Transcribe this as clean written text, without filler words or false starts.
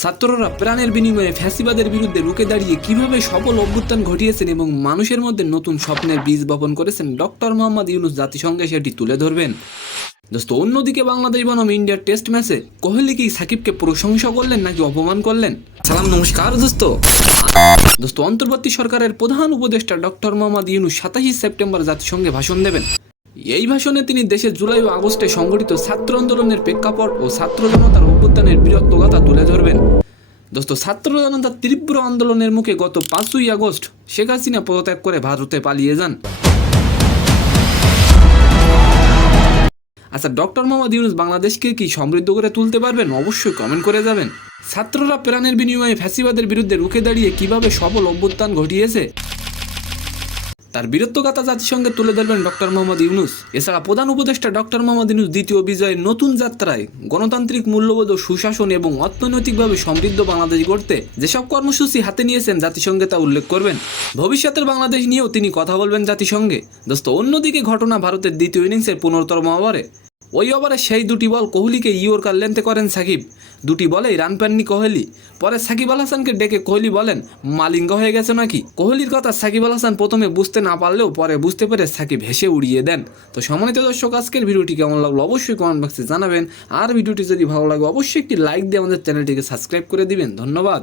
ছাত্ররা প্রাণের বিনিময়ে ফ্যাসিবাদের বিরুদ্ধে রুখে দাঁড়িয়ে কিভাবে সফল অভ্যুত্থান ঘটিয়েছেন এবং মানুষের মধ্যে নতুন স্বপ্নের বীজ বপন করেছেন ডক্টর মোহাম্মদ ইউনূস জাতিসংঘে সেটি তুলে ধরবেন। দোস্ত, অন্যদিকে বাংলাদেশ বনাম ইন্ডিয়ার টেস্ট ম্যাচে কোহলি কি সাকিবকে প্রশংসা করলেন নাকি অপমান করলেন? সালাম নমস্কার দোস্ত। অন্তর্বর্তী সরকারের প্রধান উপদেষ্টা ডক্টর মোহাম্মদ ইউনূস 27 সেপ্টেম্বর জাতিসংঘে ভাষণ দেবেন। এই ভাষণে তিনি দেশের জুলাই ও আগস্টে সংগঠিত ছাত্র আন্দোলনের প্রেক্ষাপট ও ছাত্র জনতার অভ্যুত্থানের বীরত্বগাথা তুলে ধরবেন। দোস্ত, ছাত্র জনতার তীব্র আন্দোলনের মুখে গত 5ই আগস্ট শেখ হাসিনা পদত্যাগ করে ভারতে পালিয়ে যান। আচ্ছা, ডক্টর মোহাম্মদ ইউনূস বাংলাদেশকে কি সমৃদ্ধ করে তুলতে পারবেন? অবশ্যই কমেন্ট করে যাবেন। ছাত্ররা প্রাণের বিনিময়ে ফ্যাসিবাদের বিরুদ্ধে রুখে দাঁড়িয়ে কিভাবে সফল অভ্যুত্থান ঘটিয়েছে তার বীরত্বগাথা জাতিসংঘে তুলে ধরবেন ডক্টর মোহাম্মদ ইউনূস। এছাড়া প্রধান উপদেষ্টা ডক্টর মোহাম্মদ ইউনূস দ্বিতীয় বিজয়ের নতুন যাত্রায় গণতান্ত্রিক মূল্যবোধ ও সুশাসন এবং অর্থনৈতিকভাবে সমৃদ্ধ বাংলাদেশ গড়তে যেসব কর্মসূচি হাতে নিয়েছেন জাতিসংঘে তা উল্লেখ করবেন। ভবিষ্যতের বাংলাদেশ নিয়েও তিনি কথা বলবেন জাতিসংঘে। দোস্ত, অন্যদিকে ঘটনা ভারতের দ্বিতীয় ইনিংসের 15তম ওভারে। ওই ওভারে সেই দুটি বল কোহলিকে ইয়র্কার লেন্থে করেন সাকিব। দুটি বলেই রান পাননি কোহলি। পরে সাকিব আল হাসানকে ডেকে কোহলি বলেন, মালিঙ্গ হয়ে গেছে নাকি? কোহলির কথা সাকিব আল হাসান প্রথমে বুঝতে না পারলেও পরে বুঝতে পেরে সাকিব হেসে উড়িয়ে দেন। তো সম্মানিত দর্শক, আজকের ভিডিওটি কেমন লাগলো অবশ্যই কমেন্ট বক্সে জানাবেন। আর ভিডিওটি যদি ভালো লাগে অবশ্যই একটি লাইক দিয়ে আমাদের চ্যানেলটিকে সাবস্ক্রাইব করে দিবেন। ধন্যবাদ।